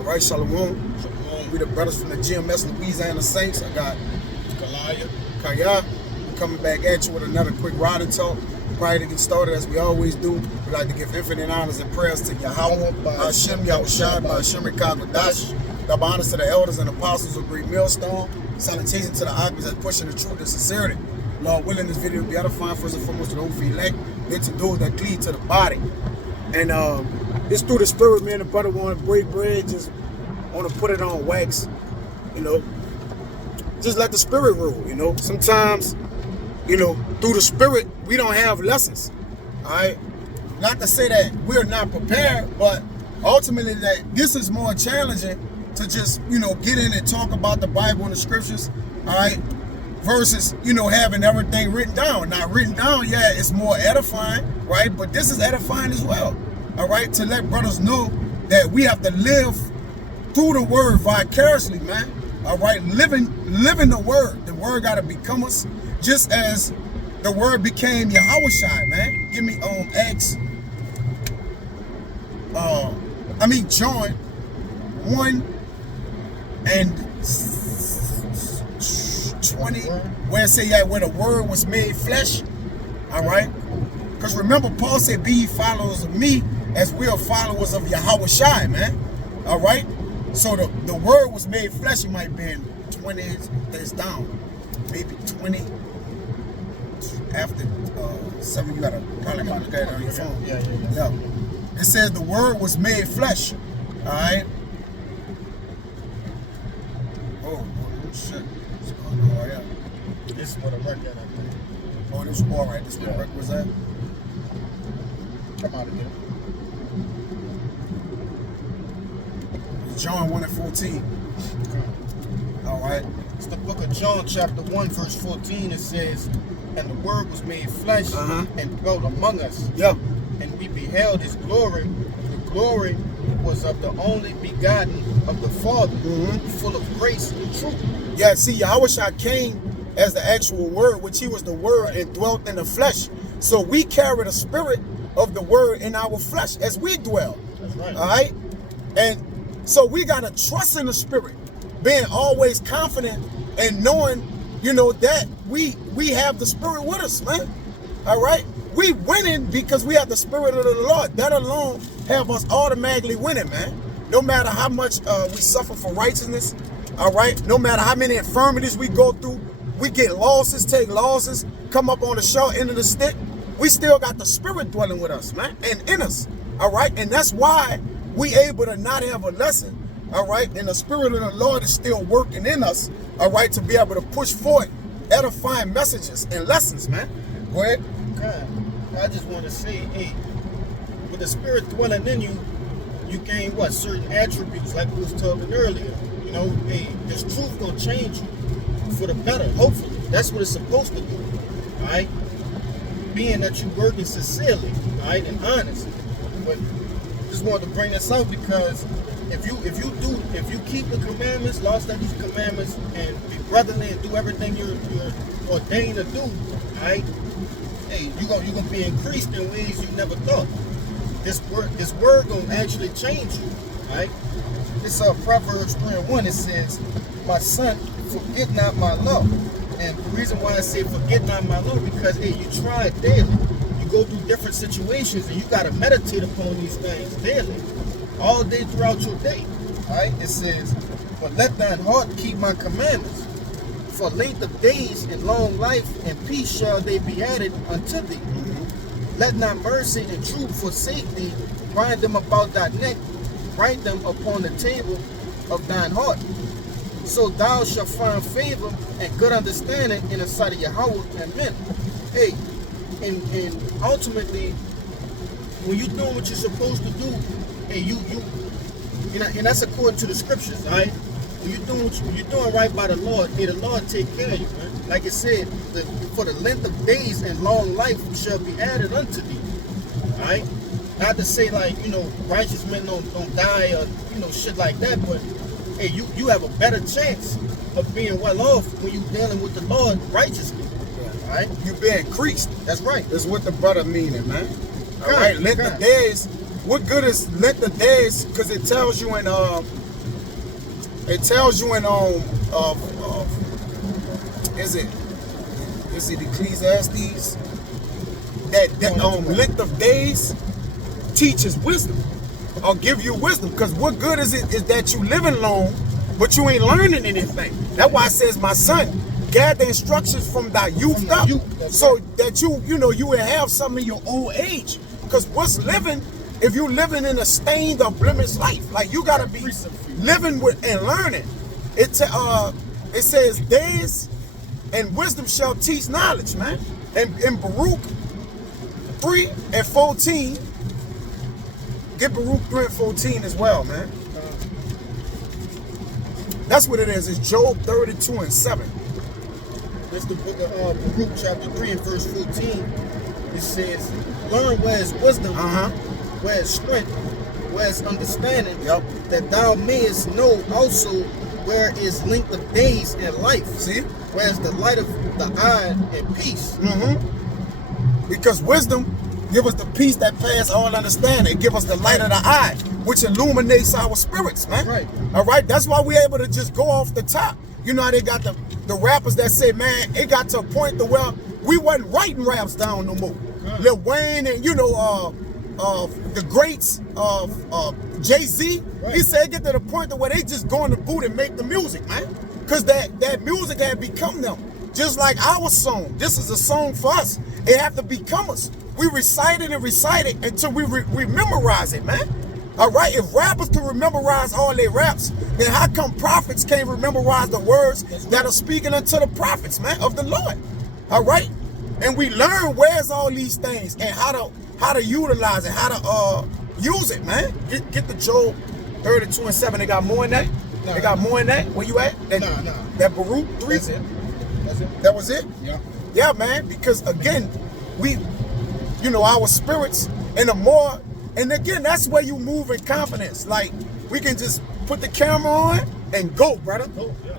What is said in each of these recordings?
All right, Shalom. We the brothers from the GMS Louisiana Saints. I got Kaya. I'm coming back at you with another quick ride and talk. Prior to get started, as we always do, we like to give infinite honors and prayers to Yahweh, Hashem, Yahushua, Hashem, Kagadash. Double honors to the elders and apostles of Great Millstone. Salutation to the occupants that's pushing the truth and sincerity. Lord willing, this video will be edifying first and foremost to the whole elect, then to those that cleave to the body. And it's through the spirit, man. The brother want to break bread, just want to put it on wax, you know. Just let the spirit rule, you know. Sometimes, you know, through the spirit, we don't have lessons, all right? Not to say that we're not prepared, but ultimately that this is more challenging to just, you know, get in and talk about the Bible and the scriptures, all right? Versus, you know, having everything written down. Not written down, yeah, it's more edifying, right? But this is edifying as well, all right? To let brothers know that we have to live through the word vicariously, man. All right, living the word. The word got to become us, just as the word became Yahushua, man. Give me Acts. John 1 and 20, where it say where the word was made flesh. All right, because remember Paul said, "Be ye followers of me, as we are followers of Yahushua," man. All right. So the word was made flesh. It might be in 20, it's down. Maybe 20. After 7, you probably gotta look at it on your phone. Yeah. It says the word was made flesh. Alright. Oh shit. What's going on right here? This is what I work at, I think. Oh, this was alright. This is what work was at? Come out of here. John 1 and 14. All right. It's the book of John, chapter 1, verse 14. It says, "And the word was made flesh and dwelt among us. Yep. And we beheld his glory. The glory was of the only begotten of the Father, full of grace and truth." Yeah, see, Yahushua came as the actual word, which he was the word and dwelt in the flesh. So we carry the spirit of the word in our flesh as we dwell. That's right. All right. And so we got to trust in the spirit, being always confident and knowing, you know, that we have the spirit with us, man. All right. We winning because we have the spirit of the Lord. That alone have us automatically winning, man. No matter how much we suffer for righteousness, all right. No matter how many infirmities we go through, we get losses, take losses, come up on the short end of the stick. We still got the spirit dwelling with us, man, and in us. All right. And that's why we able to not have a lesson, all right? And the spirit of the Lord is still working in us, all right, to be able to push forward edifying messages and lessons, man. Go ahead. God, I just want to say, hey, with the spirit dwelling in you, you gain what? Certain attributes, like we was talking earlier. You know, hey, this truth gonna change you for the better, hopefully. That's what it's supposed to do, all right? Being that you're working sincerely, all right, and honest. But just wanted to bring this out because if you keep the commandments, law, statutes, commandments, and be brotherly and do everything you're ordained to do, right? Hey, you're gonna be increased in ways you never thought. This word gonna actually change you, right? It's Proverbs 3:1. It says, "My son, forget not my law." And the reason why I say forget not my law because hey, you try it daily. Go through different situations and you got to meditate upon these things daily, all day throughout your day. All right, it says, "But let thine heart keep my commandments, for length of days and long life and peace shall they be added unto thee. Let not mercy and truth forsake thee, bind them about thy neck, write them upon the table of thine heart. So thou shalt find favor and good understanding in the sight of Yahweh and men." Hey, and ultimately, when you're doing what you're supposed to do, and and that's according to the scriptures, all right? When you're doing what you're doing right by the Lord, may the Lord take care of you, man. Like it said, for the length of days and long life shall be added unto thee, all right? Not to say like, you know, righteous men don't die or, you know, shit like that, but hey, you have a better chance of being well off when you're dealing with the Lord righteously. Right? You be increased. That's right. That's what the brother meaning, man. All right, length of days. What good is length of days? Because it tells you in It tells you in is it Ecclesiastes that length of days teaches wisdom or give you wisdom. Because what good is it is that you living long, but you ain't learning anything. That's why it says, my son, gather instructions from thy youth up, so that you will have something in your old age. Because what's living, if you living in a stained or blemished life, like you gotta be living with and learning. It says days and wisdom shall teach knowledge, man. And in Baruch 3:14, get Baruch 3:14 as well, man. That's what it is. It's Job 32:7. That's the book of Baruch chapter 3 and verse 14. It says, learn where is wisdom, where is strength, where is understanding, that thou mayest know also where is length of days and life. See? Where is the light of the eye and peace. Because wisdom give us the peace that passes all understanding. It give us the light of the eye, which illuminates our spirits, man. Right. All right? That's why we're able to just go off the top. You know how they got the rappers that say, man, it got to a point to where we wasn't writing raps down no more. Lil Wayne and, the greats of Jay-Z, he said get to the point to where they just go in the booth and make the music, man. Because that music had become them. Just like our song. This is a song for us. It have to become us. We recite it and recite it until we memorize it, man. All right, if rappers can memorize all their raps, then how come prophets can't memorize the words that are speaking unto the prophets, man, of the Lord? All right, and we learn where's all these things and how to utilize it, how to use it, man. Get the Job 32:7. They got more in that. They got more in that. Where you at? That Baruch 3. That's it. That was it. Yeah. Yeah, man. Because again, we, our spirits, and the more. And again, that's where you move in confidence. Like, we can just put the camera on and go, brother.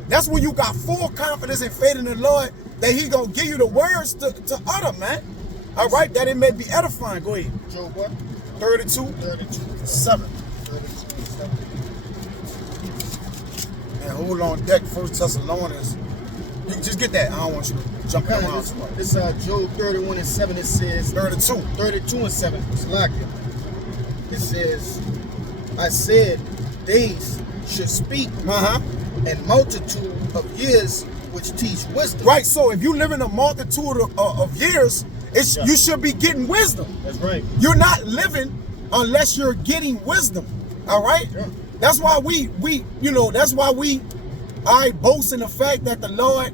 That's when you got full confidence and faith in the Lord that he gonna give you the words to utter, man. All right, that it may be edifying. Go ahead. Job what? 32:7. And hold on deck, 1 Thessalonians. You can just get that. I don't want you to jump around too much. It's Job 31:7. It says 32:7. It's like it. It says, I said, days should speak, and multitude of years which teach wisdom. Right, so if you live in a multitude of years, you should be getting wisdom. That's right. You're not living unless you're getting wisdom. All right? Yeah. That's why we boast in the fact that the Lord,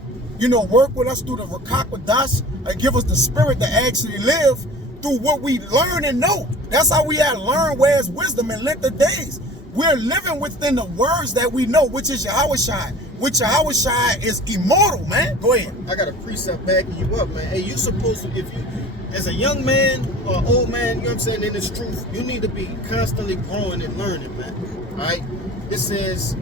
work with us through the Rakakwadash and give us the spirit to actually live through what we learn and know. That's how we have learned where's wisdom and length of days. We're living within the words that we know, which is Yahushua. Which Yahushua is immortal, man. Go ahead. I got a precept backing you up, man. Hey, you supposed to, if you, as a young man or old man, what I'm saying, in this truth, you need to be constantly growing and learning, man. All right? It says,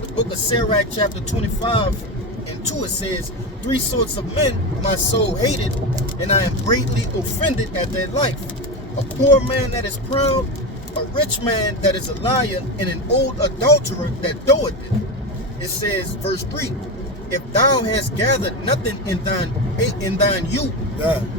the book of Sirach, chapter 25:2, it says, 3 sorts of men my soul hated, and I am greatly offended at their life. A poor man that is proud, a rich man that is a liar, and an old adulterer that doeth it. It says, verse 3, if thou hast gathered nothing in thine youth,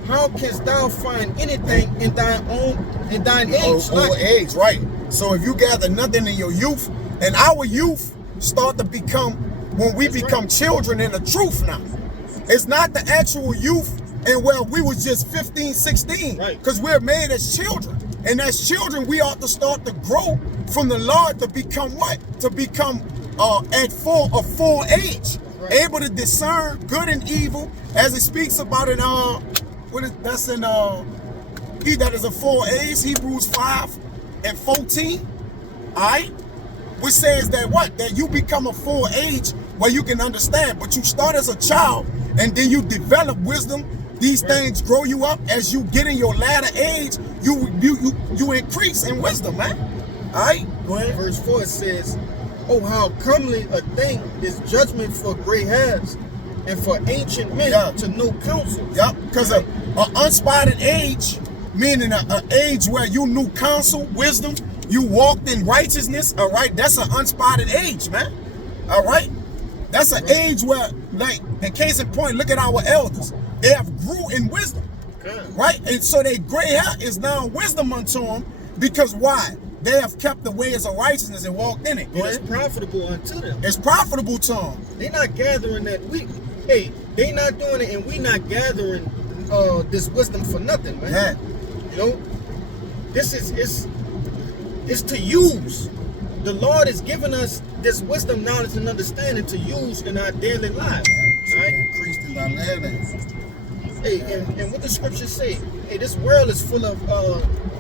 how canst thou find anything in thine age? Old age, right. So if you gather nothing in your youth, and our youth start to become, when we become children in the truth now. It's not the actual youth and where we was just 15, 16. Because we're made as children. And as children, we ought to start to grow from the Lord to become what? To become at full age. Able to discern good and evil, as it speaks about in that's in he that is a full age, Hebrews 5:14. Alright? Which says that what? That you become a full age where you can understand. But you start as a child and then you develop wisdom. These things grow you up. As you get in your latter age, you increase in wisdom, man. Alright? Go ahead. Verse 4 says, oh, how comely a thing is judgment for gray hairs, and for ancient men to know counsel. Because an unspotted age, meaning an age where you knew counsel, wisdom, you walked in righteousness, all right? That's an unspotted age, man. All right? That's an age where, like, in case in point, look at our elders. They have grew in wisdom. Right? And so their gray hair is now wisdom unto them, because why? They have kept the ways of righteousness and walked in it. It's profitable unto them. It's profitable to them. They're not gathering that. They not doing it, and we not gathering this wisdom for nothing, man. Yeah. You know, this is it's to use. The Lord has given us this wisdom, knowledge, and understanding to use in our daily lives. Right? Increased in our land. Hey, and what the scriptures say, hey, this world is full of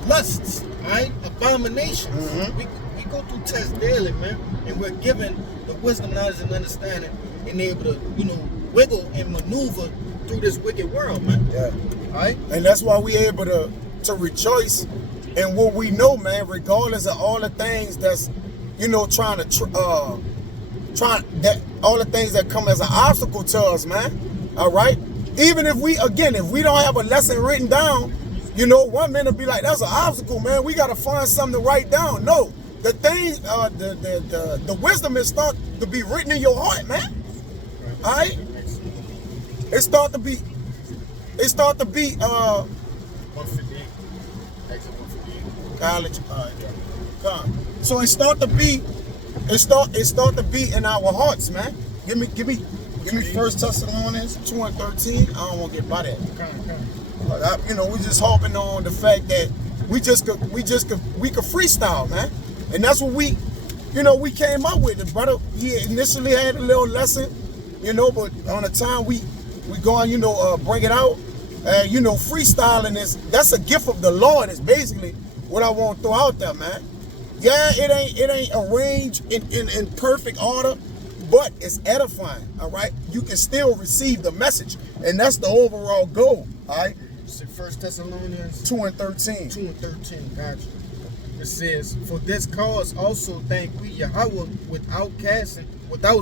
lusts, right? Abominations. Mm-hmm. We go through tests daily, man, and we're given the wisdom, knowledge, and understanding, and able to, wiggle and maneuver through this wicked world, man. Yeah. Right? And that's why we able to rejoice in what we know, man, regardless of all the things that's, all the things that come as an obstacle to us, man. All right? Even if we don't have a lesson written down, 1 minute be like, that's an obstacle, man. We got to find something to write down. No, the thing, the wisdom is start to be written in your heart, man. All right? It start to be 158. Exit 158. College. Come. So it start to be in our hearts, man. Give me 1 Thessalonians 2:13. I don't want to get by that. We just hoping on the fact that we could freestyle, man. And that's what we came up with. The brother, he initially had a little lesson, but on the time we go and, bring it out. Freestyling that's a gift of the Lord. Is basically what I want to throw out there, man. Yeah, it ain't arranged in perfect order, but it's edifying. All right, you can still receive the message, and that's the overall goal. All right. It's 1 Thessalonians 2:13. 2:13. Gotcha. It says, "For this cause also thank we Yahweh without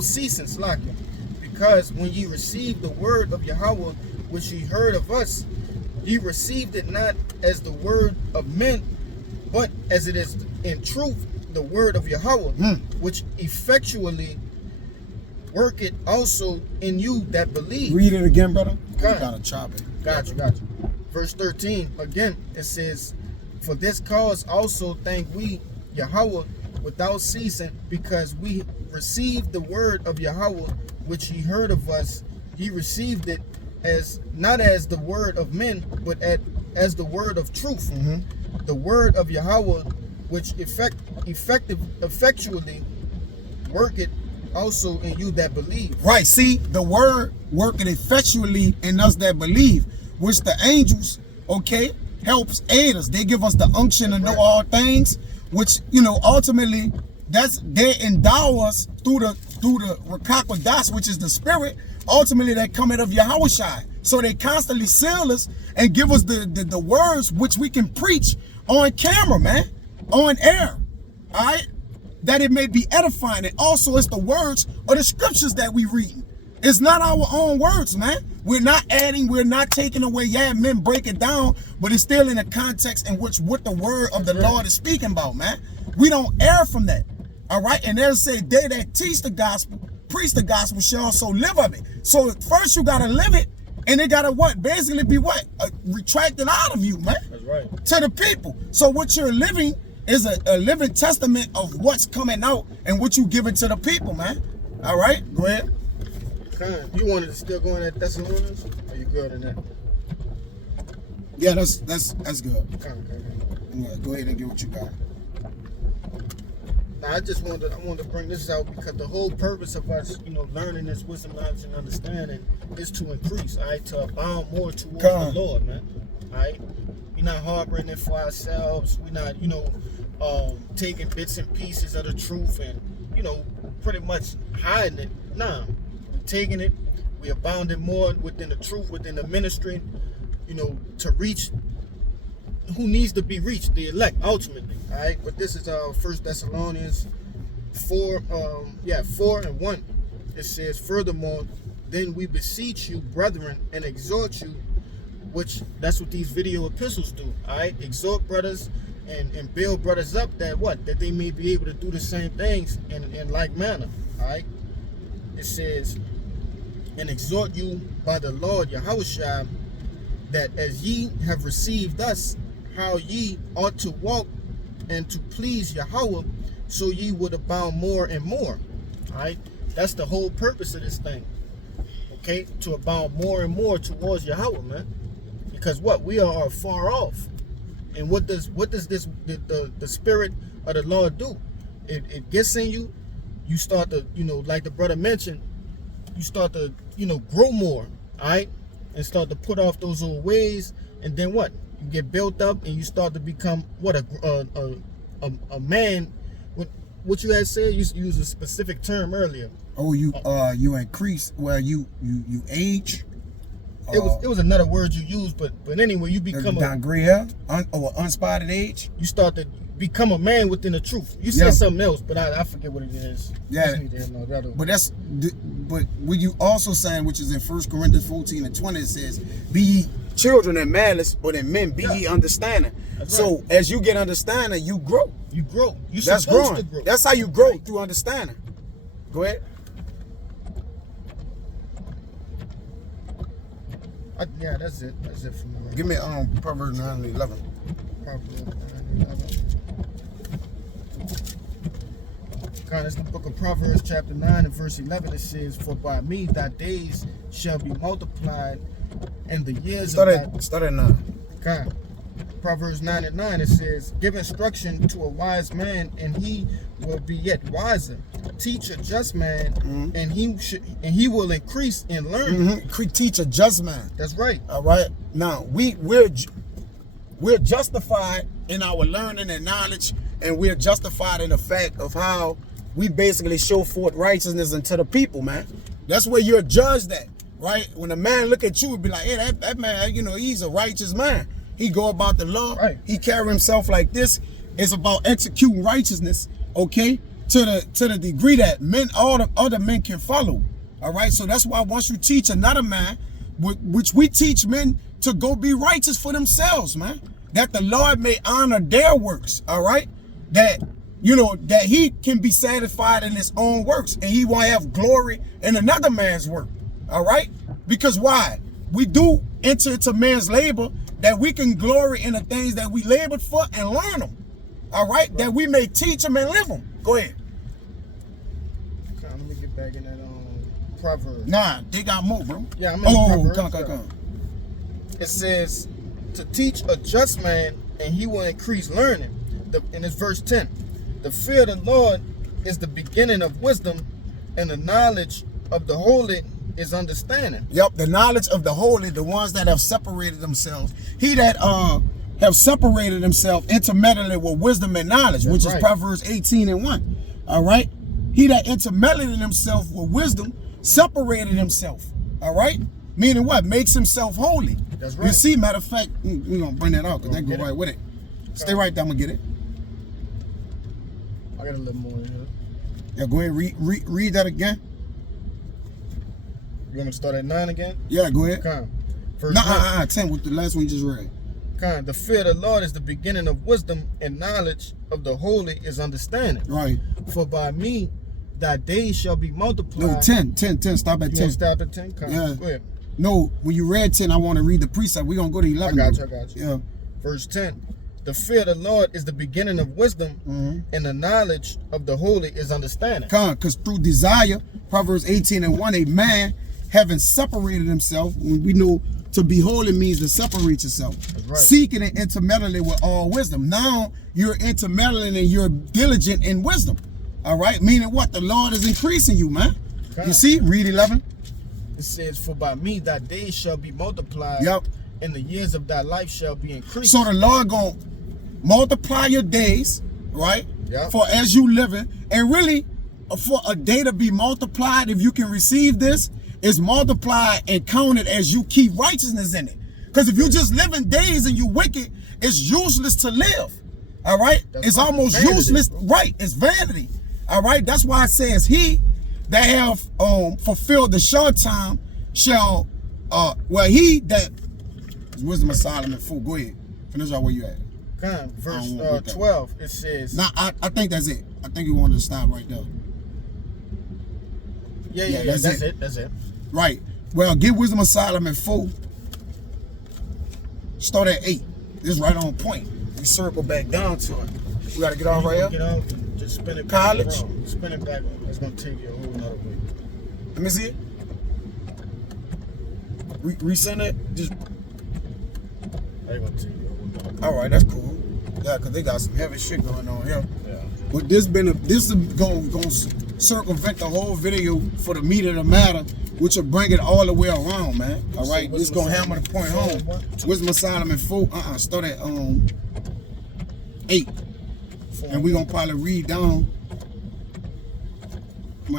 ceasing, slacking, because when ye received the word of Yahweh, which ye heard of us, ye received it not as the word of men, but as it is in truth the word of Yahweh, which effectually work it also in you that believe." Read it again, brother. You gotta chop it. Gotcha. Verse 13, again, it says, "For this cause also thank we Yahweh without ceasing, because we received the word of Yahweh, which ye heard of us. Ye received it as not as the word of men, but as the word of truth, the word of Yahweh, which effectually work it also in you that believe." Right. See, the word working effectually in us that believe, which the angels, helps aid us. They give us the unction to know all things, which, ultimately they endow us through the Rakakodas, which is the spirit, ultimately that cometh of Yahushua. So they constantly seal us and give us the words which we can preach on camera, man, on air. All right? That it may be edifying. And also it's the words or the scriptures that we read. It's not our own words, man. We're not adding, we're not taking away. Yeah, men break it down, but it's still in the context in which what the word of the Lord is speaking about, man. We don't err from that. All right? And they'll say, they that teach the gospel, preach the gospel shall also live of it. So first you got to live it, and it got to what? Basically be what? Retracted out of you, man. That's right. To the people. So what you're living is a living testament of what's coming out and what you giving to the people, man. All right? Go ahead. You wanted to still go in at Thessalonians? Are you good in that? Yeah, that's good. Yeah, go ahead and get what you got. Now, I wanted to bring this out because the whole purpose of us, learning this wisdom, knowledge, and understanding is to increase, all right, to abound more towards the Lord, man. All right, we're not harboring it for ourselves. We're not, taking bits and pieces of the truth and, pretty much hiding it. Nah, we're taking it. We abounding more within the truth, within the ministry, to reach who needs to be reached, the elect, ultimately. All right, but this is 1 Thessalonians 4:1. It says, "Furthermore, then we beseech you, brethren, and exhort you," which that's what these video epistles do. All right, exhort brothers and build brothers up that they may be able to do the same things in like manner. All right, it says, and exhort you by the Lord Yahushua, that as ye have received us, how ye ought to walk and to please Yahweh, so ye would abound more and more. All right, that's the whole purpose of this thing. Okay, to abound more and more towards Yahweh, man. Because what, we are far off, and what does this the spirit of the Lord do? It gets in you. You start to, like the brother mentioned, you start to, grow more, all right, and start to put off those old ways, and then what? You get built up, and you start to become what, a man. What you had said, you used a specific term earlier. Oh, you increase. Well, you age. It was another word you used, but anyway, you become gray hair or unspotted age. You start to become a man within the truth. You said something else, but I forget what it is. Yeah, but what you also saying, which is in 1 Corinthians 14 and 20, it says, "Be ye children in malice, but in men be ye understanding." That's so right. As you get understanding, you grow. You grow. That's growing. To grow. That's how you grow, through understanding. Go ahead. Yeah, that's it. That's it for me. Give me Proverbs 9 and 11. Proverbs 9 and 11. God, it's the book of Proverbs, chapter 9 and verse 11. It says, "For by me thy days shall be multiplied, and the years Start at 9. God. Proverbs 9 and 9, it says, "Give instruction to a wise man, and he will be yet wiser. Teach a just man, and he will increase in learning." Teach a just man. That's right. All right. Now we're justified in our learning and knowledge, and we're justified in the fact of how we basically show forth righteousness unto the people, man. That's where you're judged at, right? When a man look at you and be like, "Hey, that man, he's a righteous man. He go about the law. Right. He carry himself like this." It's about executing righteousness, okay, to the degree that all the other men can follow. All right. So that's why once you teach another man, which we teach men to go be righteous for themselves, man, that the Lord may honor their works. All right. That he can be satisfied in his own works, and he won't have glory in another man's work. All right. Because why? We do enter into man's labor, that we can glory in the things that we labored for and learn them. All right? That we may teach them and live them. Go ahead. Okay, let me get back in that Proverbs. Nah, they got more, bro. Yeah, I'm in Proverbs. Come. It says, "To teach a just man, and he will increase learning." And it's verse 10. "The fear of the Lord is the beginning of wisdom, and the knowledge of the holy is understanding." Yep, the knowledge of the holy, the ones that have separated themselves. He that have separated himself intermeddling with wisdom and knowledge, which is Proverbs 18 and 1. All right? He that intermeddling himself with wisdom separated himself. All right? Meaning what? Makes himself holy. That's right. You see, matter of fact, we're going to bring that out because that go right with it. Stay right there, I'm going to get it. I got a little more in here. Yeah, go ahead, read that again. You want me to start at 9 again? Yeah, go ahead. Verse 10 with the last one you just read. "The fear of the Lord is the beginning of wisdom, and knowledge of the holy is understanding. Right. For by me thy days shall be multiplied." No, 10. Stop at 10. Stop at 10? Yeah. Go ahead. No, when you read 10, I want to read the precept. We're going to go to 11. I got you. Yeah. Verse 10. "The fear of the Lord is the beginning of wisdom, and the knowledge of the holy is understanding." Because through desire, Proverbs 18 and 1, a man having separated himself, we know to be holy means to separate yourself. Right. Seeking and intermeddling with all wisdom. Now you're intermeddling and you're diligent in wisdom. All right? Meaning what? The Lord is increasing you, man. You see? Read 11. It says, "For by me thy days shall be multiplied, and the years of thy life shall be increased." So the Lord going to multiply your days, right? Yep. For as you living. And really, for a day to be multiplied, if you can receive this, is multiplied and counted as you keep righteousness in it. Because if you just living days and you wicked, it's useless to live. All right? It's almost vanity, useless. Bro. Right. It's vanity. All right? That's why it says, "He that have fulfilled the short time shall, he that," Wisdom of Solomon 4. Go ahead. Finish out where you at. Verse 12, it says... Nah, I think that's it. I think you wanted to stop right there. Yeah, that's it. Right. Well, get Wisdom of Solomon 4. Start at 8. This is right on point. We circle back down to it. We got to get off right here. Get off and just spin it back College. around. Spin it back. It's going to take you a whole nother way. Let me see it. Resend it. Just. I ain't going to take you a whole nother way. All right, that's cool. Yeah, because they got some heavy shit going on here. Yeah. But this is going to circumvent the whole video for the meat of the matter, which will bring it all the way around, man. All right, this going to hammer the point home. Wisdom of Solomon 4. Start at 8. And we're going to probably read down.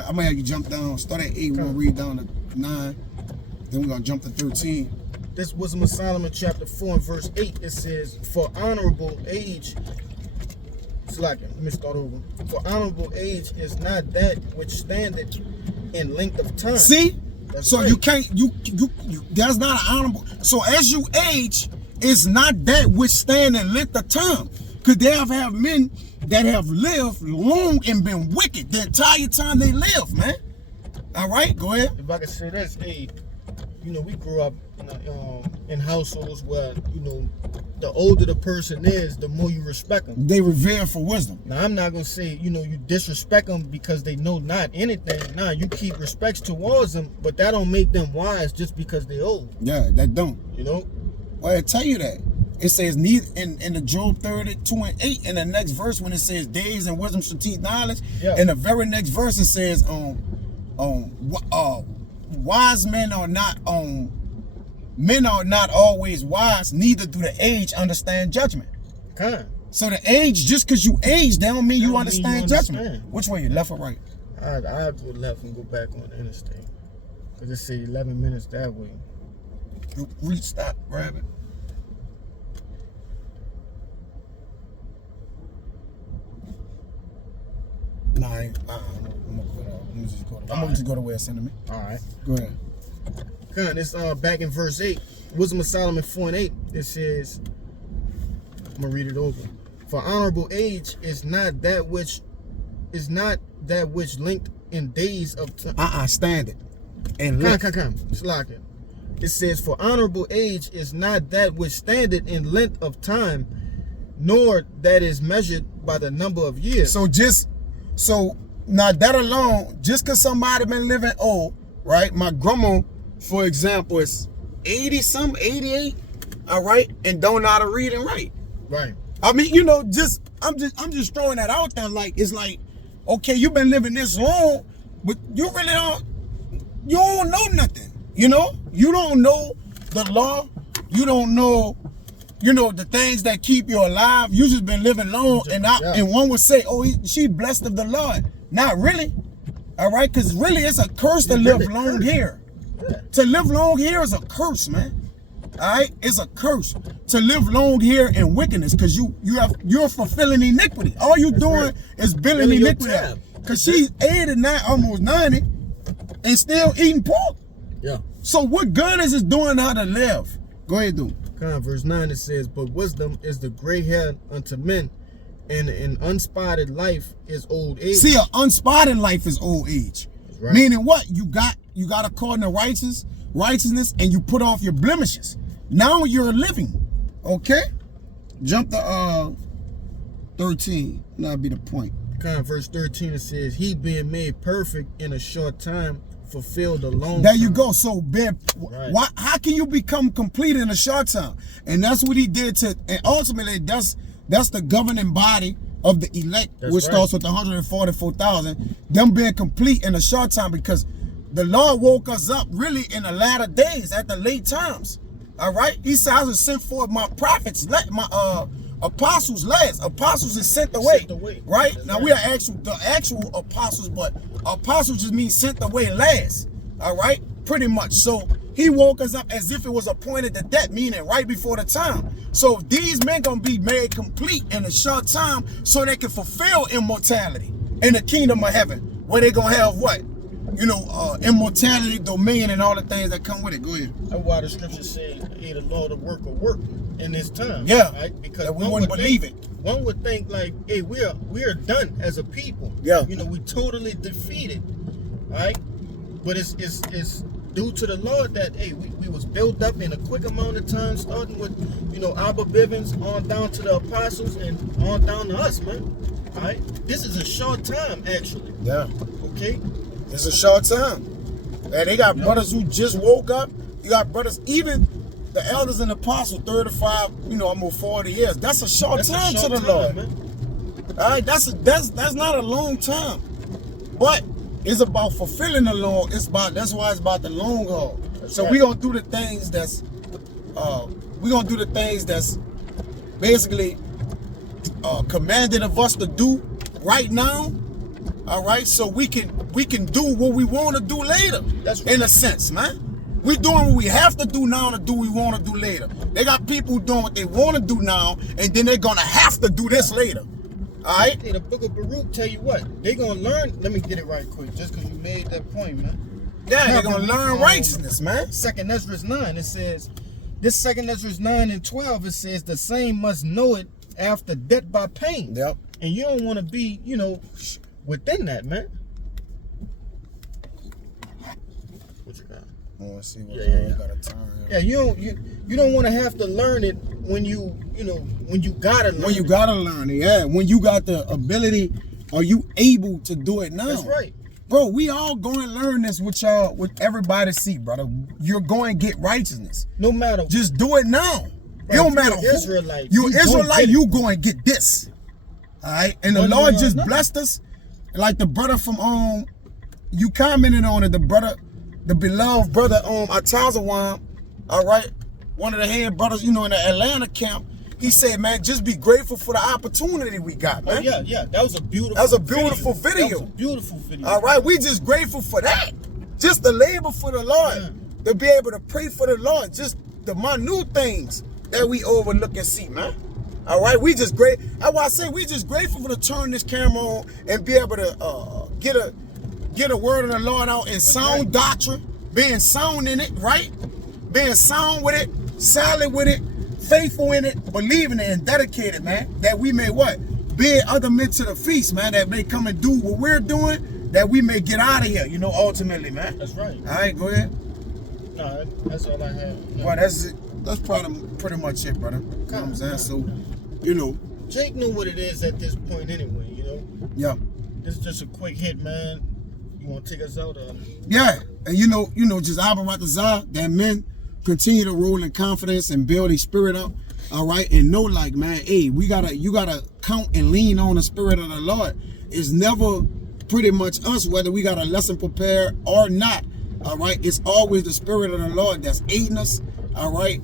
I might have you jump down. Start at 8. We're going to read down to 9. Then we're going to jump to 13. This Wisdom of Solomon chapter 4 and verse 8. It says, for honorable age, let me start over. For honorable age is not that which standeth in length of time. See? That's so right. you can't, you that's not an honorable. So as you age, it's not that which stand in length of time. Because they have men that have lived long and been wicked the entire time they live, man. All right, go ahead. If I could say this, hey, you know, we grew up in households where, you know, the older the person is, the more you respect them. They revere for wisdom. Now, I'm not going to say, you know, you disrespect them because they know not anything. Nah, you keep respects towards them, but that don't make them wise just because they old. Yeah, that don't. You know? Well, I tell you that. It says, neither in the Job 32 and 8, in the next verse when it says, days and wisdom shall teach knowledge, in the very next verse it says, wise men are not always wise, neither do the age understand judgment. So the age, just because you age, that don't mean you understand judgment. Which way, you left or right? I'd go left and go back on the interstate. Because it say 11 minutes that way. Restop, grab it. Nah, I'm gonna just go to where it's sending me. All right. Go ahead. It's back in verse 8. Wisdom of Solomon 4 and 8. It says, I'm gonna read it over. For honorable age is not that which linked in days of time. Stand it. And Slack it. It says, for honorable age is not that which standeth in length of time, nor that is measured by the number of years. So now that alone, just because somebody been living old, right? My grandma, for example, is 80-something, 88, all right, and don't know how to read and write. Right. I mean, you know, I'm just throwing that out there. Like, it's like, okay, you've been living this long, but you don't know nothing. You know, you don't know the law. You don't know, the things that keep you alive. You just been living long, and one would say, oh, she blessed of the Lord. Not really, all right, because really it's a curse to live long here. Yeah. To live long here is a curse, man. All right, it's a curse to live long here in wickedness, because you're fulfilling iniquity. All you doing is building iniquity. Because she's 89, almost 90, and still eating pork. Yeah. So what good is it doing how to live? Go ahead, dude. Verse 9 it says, but wisdom is the gray hair unto men, and an unspotted life is old age. See, an unspotted life is old age. Right. Meaning what? You got according to righteousness, and you put off your blemishes. Now you're living. Okay? Jump to 13. That'll be the point. Verse 13 it says, he being made perfect in a short time fulfilled a long There time. You go. So how can you become complete in a short time? And that's what he did and ultimately that's the governing body of the elect, which starts with 144,000, them being complete in a short time, because the Lord woke us up really in the latter days, at the late times. All right? He said, I was sent forth my prophets, my apostles last. Apostles is sent away. Right? Now we are the actual apostles, but apostles just means sent away last. All right? Pretty much. So he woke us up as if it was appointed to death, meaning right before the time. So these men gonna be made complete in a short time so they can fulfill immortality in the kingdom of heaven, where they gonna have what? Immortality, dominion, and all the things that come with it. Go ahead. That's why the scripture says, hey, the Lord will work in this time. Yeah. Right? Because we wouldn't believe it. One would think like, hey, we are done as a people. Yeah. We totally defeated. Right? But it's due to the Lord that, hey, we was built up in a quick amount of time, starting with, Abba Bivens on down to the apostles and on down to us, man. All right? This is a short time, actually. Yeah. Okay? It's a short time. And they got brothers who just woke up. You got brothers, even the elders and apostles, 35, almost 40 years. That's a short time to the Lord. Man. All right? That's not a long time. But it's about fulfilling the law. That's why it's about the long haul. So we're gonna do the things that's basically commanded of us to do right now. All right, so we can do what we want to do later. That's right. In a sense, man. We're doing what we have to do now to do what we want to do later. They got people doing what they want to do now, and then they're gonna have to do this later. All right. Hey, the book of Baruch tell you what, they gonna learn. Let me get it right quick, just because you made that point, man. Yeah, they're gonna learn righteousness, man. 2nd Ezra 9, it says, this 2nd Ezra 9 and 12, it says the same must know it after death by pain. Yep. And you don't want to be, within that, man. What you got? I want to see what got a time. Yeah, you don't want to have to learn it when you gotta learn. When you gotta learn it, yeah. When you got the ability, are you able to do it now? That's right. Bro, we all going to learn this with y'all, with everybody see, brother. You're going to get righteousness. No matter. Just do it now. Bro, it don't matter who. Israelite, You Israelite, you going to get this. All right? And the Lord just blessed us. Like the brother from, you commented on it, the beloved brother, Atazawan, all right? One of the head brothers, in the Atlanta camp. He said, man, just be grateful for the opportunity we got, man. Oh, yeah. That was a beautiful video. That was a beautiful video. All right, we just grateful for that. Just the labor for the Lord. To be able to pray for the Lord. Just the minute things that we overlook and see, man. All right, we just that's why I say we just grateful for to turn this camera on and be able to get a word of the Lord out in sound doctrine, being sound in it, right? Being sound with it, solid with it, faithful in it, believing it, and dedicated, man. That we may what? Bid other men to the feast, man. That may come and do what we're doing, that we may get out of here, ultimately, man. That's right. All right, go ahead. No, that's all I have. No. Well, that's it. That's pretty much it, brother. You know what I'm saying? So, Jake knew what it is at this point anyway, Yeah. This is just a quick hit, man. You want to take us out? Yeah. And just Abaratazah, that men continue to roll in confidence and build a spirit up. All right. And know, like, man, hey, you gotta count and lean on the spirit of the Lord. It's never pretty much us, whether we got a lesson prepared or not. All right. It's always the spirit of the Lord that's aiding us. All right.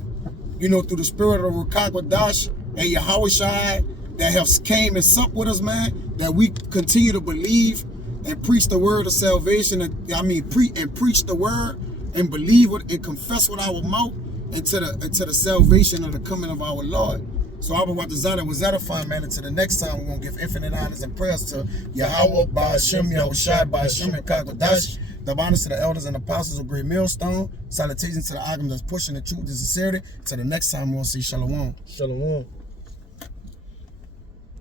Through the spirit of Rukakwadash and Yahushua that have came and supped with us, man, that we continue to believe and preach the word of salvation. Preach the word and believe it and confess with our mouth into the salvation of the coming of our Lord. So I want to Zada was edifying, man. Until the next time, we're going to give infinite honors and prayers to Yahweh, Ba'ashem, Yahushua, Ba'ashem, and Kakwadash. The honors to the elders and apostles of Great Millstone. Salutations to the Agam that's pushing the truth and sincerity. Till the next time, we'll see. Shalom. Shalom.